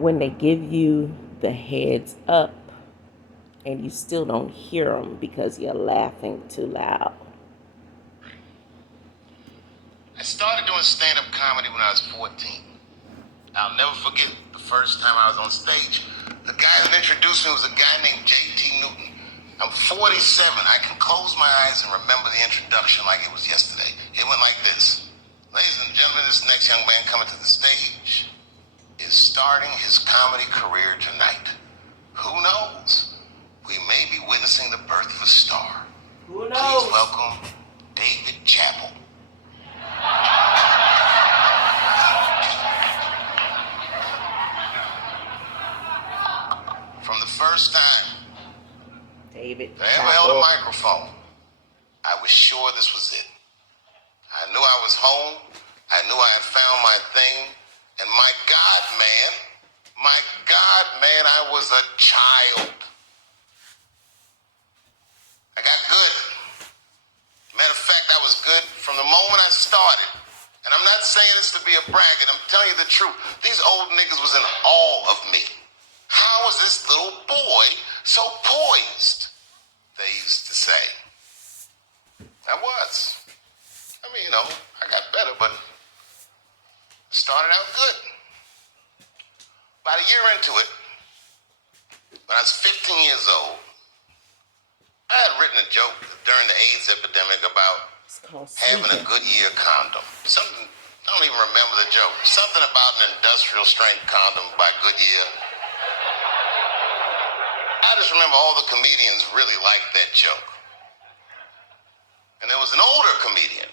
when they give you the heads up and you still don't hear them because you're laughing too loud. I started doing stand-up comedy when I was 14. I'll never forget the first time I was on stage. The guy that introduced me was a guy named J.T. Newton. I'm 47. I can close my eyes and remember the introduction like it was yesterday. It went like this. Ladies and gentlemen, this next young man coming to the stage is starting his comedy career tonight. Who knows? We may be witnessing the birth of a star. Who knows? Please welcome David Chappell. From the first time David I ever held a microphone, I was sure this was it. I knew I was home. I knew I had found my thing. And my God, man, I was a child. I got good. Matter of fact, I was good from the moment I started. And I'm not saying this to be a braggart. I'm telling you the truth. These old niggas was in awe of me. How was this little boy so poised? They used to say. I was. I mean, I got better, but started out good. About a year into it, when I was 15 years old, I had written a joke during the AIDS epidemic about having a Goodyear condom. Something, I don't even remember the joke. Something about an industrial strength condom by Goodyear. I just remember all the comedians really liked that joke. And there was an older comedian.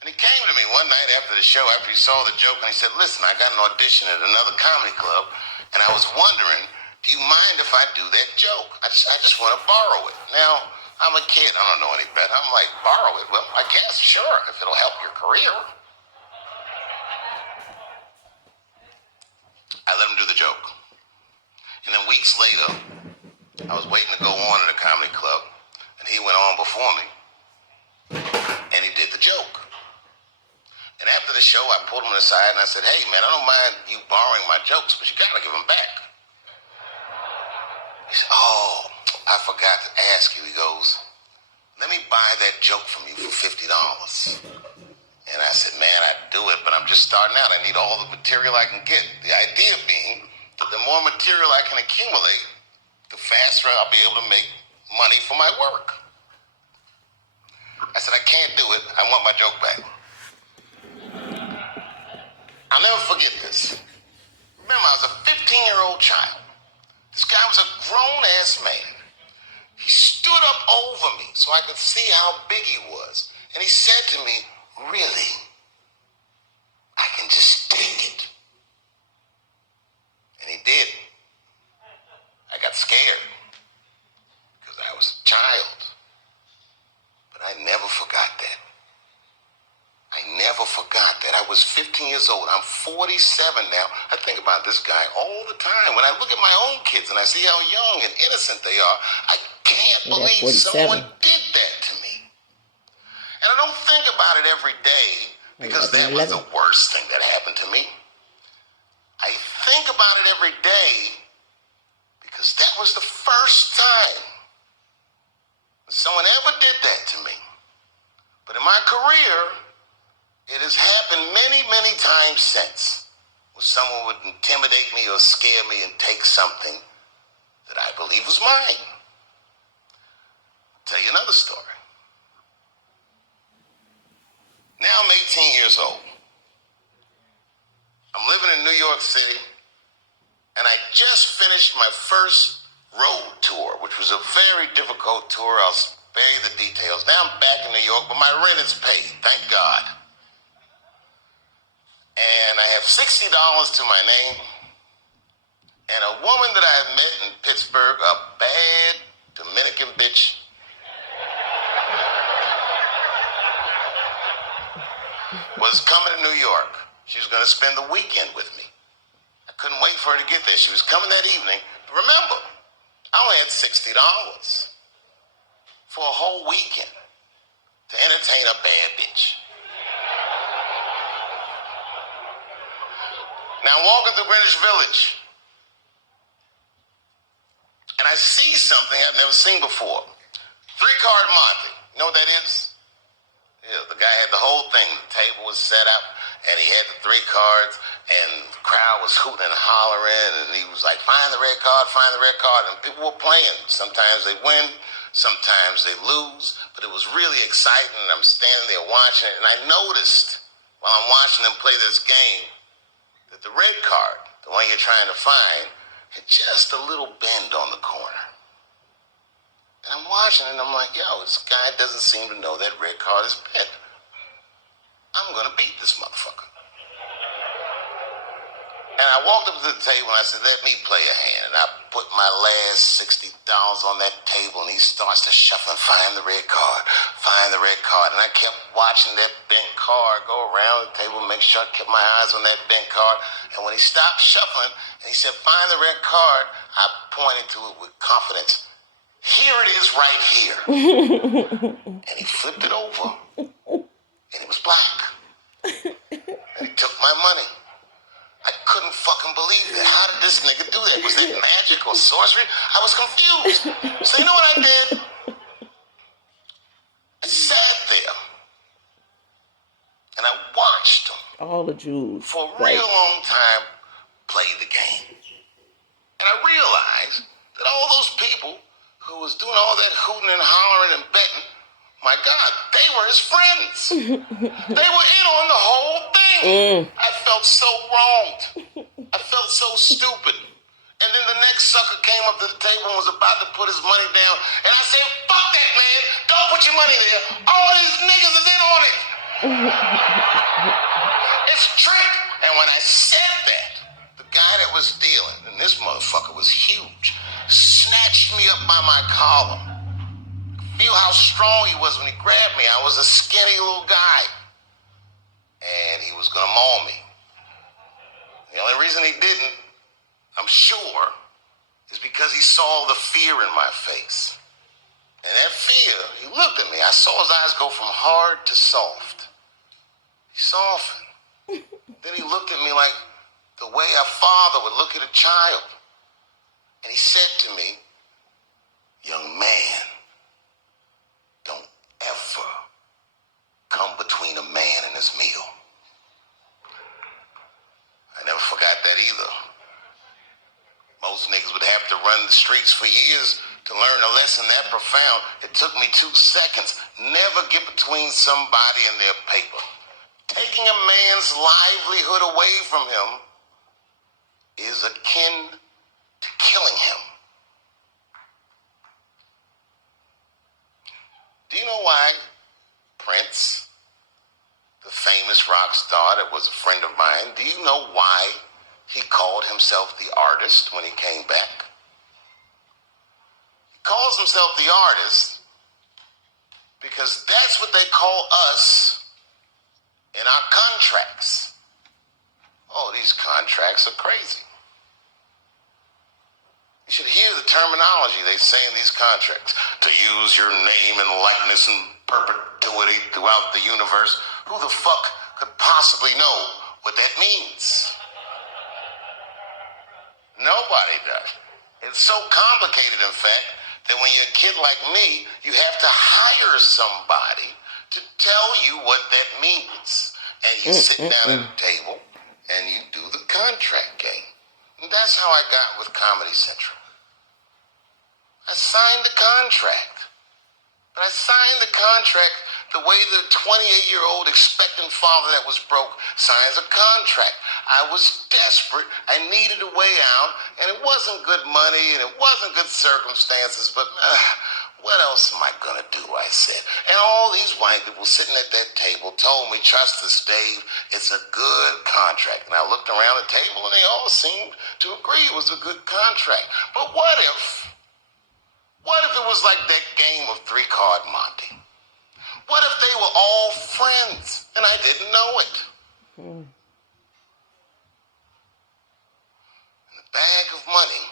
And he came to me one night after the show, after he saw the joke, and he said, listen, I got an audition at another comedy club, and I was wondering, do you mind if I do that joke? I just want to borrow it. Now, I'm a kid. I don't know any better. I'm like, borrow it? Well, I guess, sure, if it'll help your career. I let him do the joke. And then weeks later, I was waiting to go on at a comedy club, and he went on before me, and he did the joke. And after the show, I pulled him aside and I said, hey, man, I don't mind you borrowing my jokes, but you got to give them back. He said, oh, I forgot to ask you. He goes, let me buy that joke from you for $50. And I said, man, I'd do it, but I'm just starting out. I need all the material I can get. The idea being that the more material I can accumulate, the faster I'll be able to make money for my work. I said, I can't do it. I want my joke back. I'll never forget this. Remember, I was a 15-year-old child. This guy was a grown-ass man. He stood up over me so I could see how big he was. And he said to me, really? I can just take it. And he did. I got scared because I was a child. But I never forgot that. I never forgot that. I was 15 years old. I'm 47 now. I think about this guy all the time. When I look at my own kids and I see how young and innocent they are, I can't believe someone did that to me. And I don't think about it every day because that was the worst thing that happened to me. I think about it every day because that was the first time someone ever did that to me. But in my career, it has happened many, many times since where someone would intimidate me or scare me and take something that I believe was mine. I'll tell you another story. Now I'm 18 years old. I'm living in New York City, and I just finished my first road tour, which was a very difficult tour. I'll spare you the details. Now I'm back in New York, but my rent is paid, thank God. And I have $60 to my name, and a woman that I have met in Pittsburgh, a bad Dominican bitch, was coming to New York. She was going to spend the weekend with me. I couldn't wait for her to get there. She was coming that evening. Remember, I only had $60 for a whole weekend to entertain a bad bitch. Now I'm walking through Greenwich Village, and I see something I've never seen before. 3-card Monte. You know what that is? Yeah, the guy had the whole thing. The table was set up, and he had the 3 cards, and the crowd was hooting and hollering, and he was like, find the red card, find the red card. And people were playing. Sometimes they win, sometimes they lose, but it was really exciting, and I'm standing there watching it, and I noticed while I'm watching them play this game that the red card, the one you're trying to find, had just a little bend on the corner. And I'm watching it, and I'm like, yo, this guy doesn't seem to know that red card is bent. I'm going to beat this motherfucker. And I walked up to the table, and I said, let me play a hand. And I put my last $60 on that table, and he starts to shuffle and find the red card, find the red card. And I kept watching that bent card go around the table, make sure I kept my eyes on that bent card. And when he stopped shuffling, and he said, find the red card, I pointed to it with confidence. Here it is right here. And he flipped it over, and it was black. And he took my money. I couldn't fucking believe that. How did this nigga do that? Was that magic or sorcery? I was confused. So you know what I did? I sat there, and I watched him all the jewels for a real long time play the game. And I realized that all those people who was doing all that hooting and hollering and betting, my God, they were his friends. They were in on the whole thing. I felt so wronged. I felt so stupid. And then the next sucker came up to the table and was about to put his money down. And I said, fuck that, man. Don't put your money there. All these niggas is in on it. It's a trick. And when I said that, the guy that was dealing, and this motherfucker was huge, snatched me up by my collar. Feel how strong he was when he grabbed me. I was a skinny little guy. And he was going to maul me. The only reason he didn't, I'm sure, is because he saw the fear in my face. And that fear, he looked at me. I saw his eyes go from hard to soft. He softened. Then he looked at me like the way a father would look at a child. And he said to me, young man, don't ever come between a man and his meal. I never forgot that either. Most niggas would have to run the streets for years to learn a lesson that profound. It took me 2 seconds. Never get between somebody and their paper. Taking a man's livelihood away from him is akin to killing him. Do you know why Prince, the famous rock star that was a friend of mine, do you know why he called himself the artist when he came back? He calls himself the artist because that's what they call us in our contracts. Oh, these contracts are crazy. You should hear the terminology they say in these contracts. To use your name and likeness in perpetuity throughout the universe. Who the fuck could possibly know what that means? Nobody does. It's so complicated, in fact, that when you're a kid like me, you have to hire somebody to tell you what that means. And you sit down at a table and you do the contract game. And that's how I got with Comedy Central. I signed the contract. But I signed the contract the way that a 28-year-old expectant father that was broke signs a contract. I was desperate. I needed a way out. And it wasn't good money and it wasn't good circumstances. But what else am I going to do, I said. And all these white people sitting at that table told me, trust us, Dave, it's a good contract. And I looked around the table and they all seemed to agree it was a good contract. But what if it was like that game of 3-card Monte? What if they were all friends and I didn't know it? And the bag of money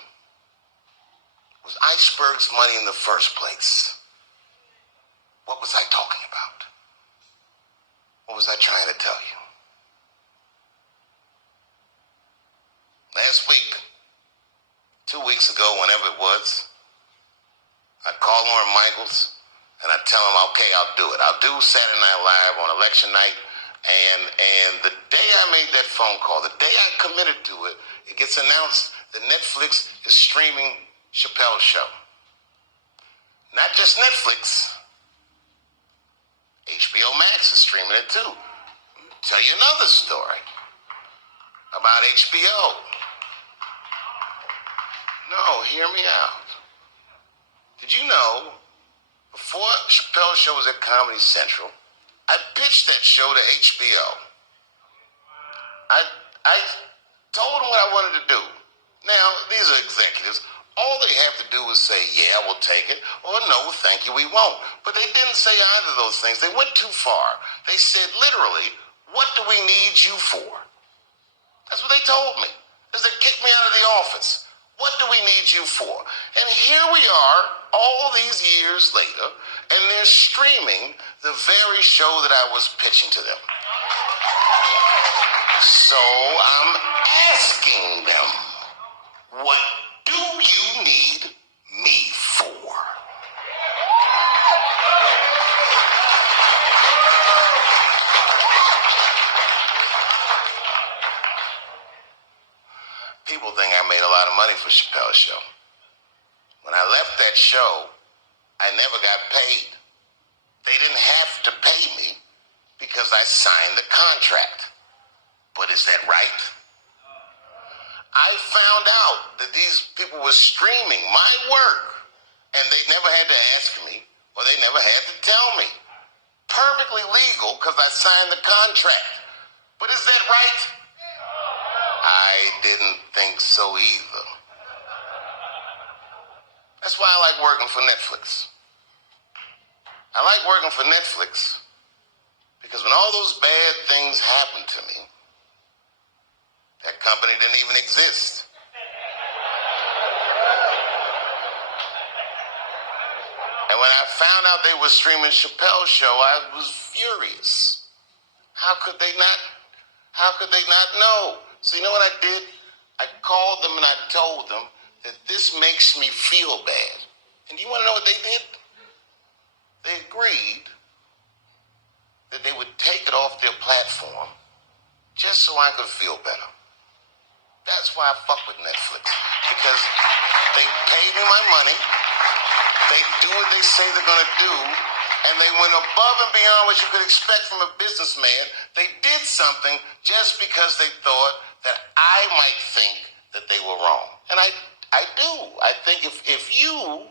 was Iceberg's money in the first place. What was I talking about? What was I trying to tell you? 2 weeks ago, whenever it was, I call Lauren Michaels and I tell him, okay, I'll do it. I'll do Saturday Night Live on election night. And the day I made that phone call, the day I committed to it, it gets announced that Netflix is streaming Chappelle's show. Not just Netflix. HBO Max is streaming it too. Tell you another story about HBO. No, hear me out. Did you know, before Chappelle's show was at Comedy Central, I pitched that show to HBO. I told them what I wanted to do. Now, these are executives. All they have to do is say, yeah, we'll take it, or no, thank you, we won't. But they didn't say either of those things. They went too far. They said, literally, what do we need you for? That's what they told me. As they kicked me out of the office. What do we need you for? And here we are, all these years later, and they're streaming the very show that I was pitching to them. So I'm asking them, what do you need me for? People think I made a lot of money for Chappelle's show. When I left that show, I never got paid. They didn't have to pay me because I signed the contract. But is that right? I found out that these people were streaming my work and they never had to ask me or they never had to tell me. Perfectly legal because I signed the contract. But is that right? I didn't think so either. That's why I like working for Netflix. I like working for Netflix because when all those bad things happened to me, that company didn't even exist. And when I found out they were streaming Chappelle's show, I was furious. How could they not know? So you know what I did? I called them and I told them that this makes me feel bad. And do you want to know what they did? They agreed that they would take it off their platform just so I could feel better. That's why I fuck with Netflix. Because they pay me my money, they do what they say they're gonna do, and they went above and beyond what you could expect from a businessman. They did something just because they thought that I might think that they were wrong. And I do. I think if you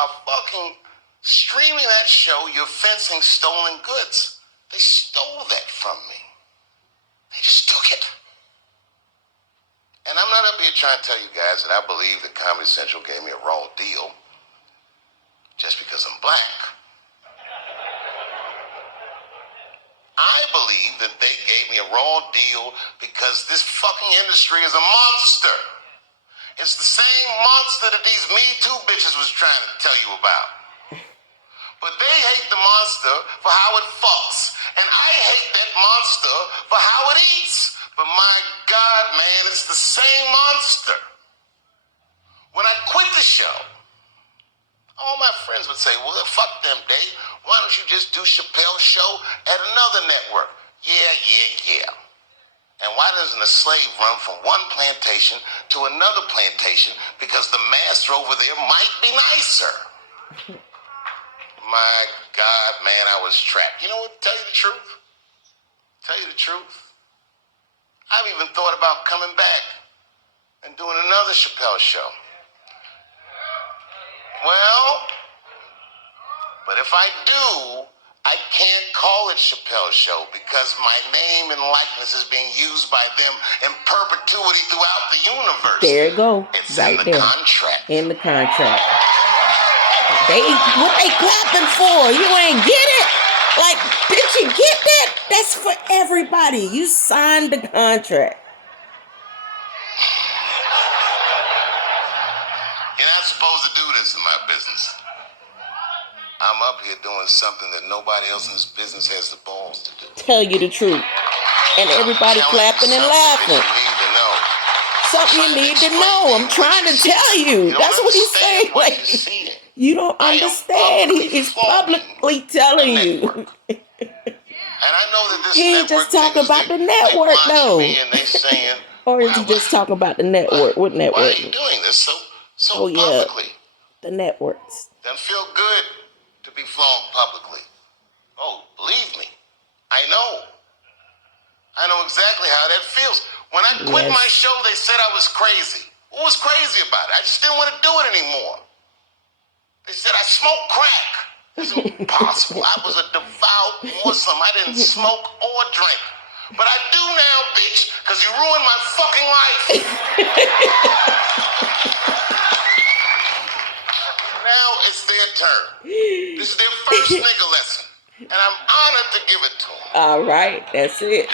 are fucking streaming that show, you're fencing stolen goods. They stole that from me. They just took it. And I'm not up here trying to tell you guys that I believe that Comedy Central gave me a raw deal just because I'm black. I believe that they gave me a raw deal because this fucking industry is a monster. It's the same monster that these Me Too bitches was trying to tell you about. But they hate the monster for how it fucks. And I hate that monster for how it eats. But my God, man, it's the same monster. When I quit the show, all my friends would say, well, fuck them, Dave. Why don't you just do Chappelle's show at another network? Yeah. And why doesn't a slave run from one plantation to another plantation? Because the master over there might be nicer. My God, man, I was trapped. You know what? Tell you the truth. I've even thought about coming back and doing another Chappelle show. Well, but if I do, I can't call it Chappelle's show because my name and likeness is being used by them in perpetuity throughout the universe. There you go. It's right in the there. contract. In the contract. What they clapping for? You ain't get it? Like, did you get that? That's for everybody. You signed the contract. You're not supposed to do this in my business. I'm up here doing something that nobody else in this business has the balls to do. Tell you the truth. And everybody clapping and laughing. You need to know. something you need to know. I'm trying to tell you. That's what he's saying. Like, you don't understand. He's publicly telling you. And I know that this He ain't just talking about the network, though. Or is he just talking about the network? What network? Why are you doing this so publicly? The networks. Doesn't feel good to be flogged publicly. Oh, believe me, I know. I know exactly how that feels. When I quit my show, they said I was crazy. What was crazy about it? I just didn't want to do it anymore. They said I smoked crack. It's impossible. I was a devout Muslim. I didn't smoke or drink. But I do now, bitch, because you ruined my fucking life. Now it's their turn. This is their first nigga lesson. And I'm honored to give it to them. All right, that's it.